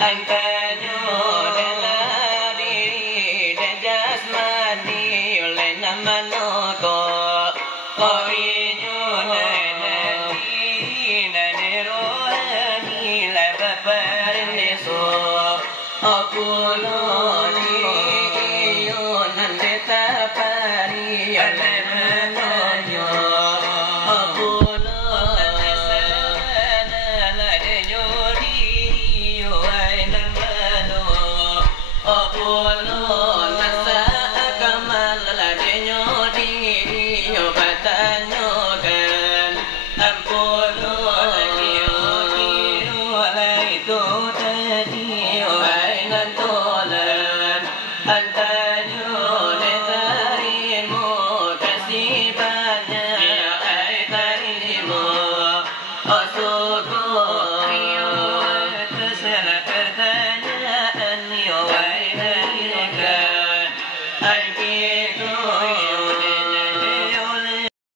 anh ta nhớ đến là đi đến jasmani lên năm nó có đi nhớ này đi này rồi đi lại bờ bờ đến số aku nó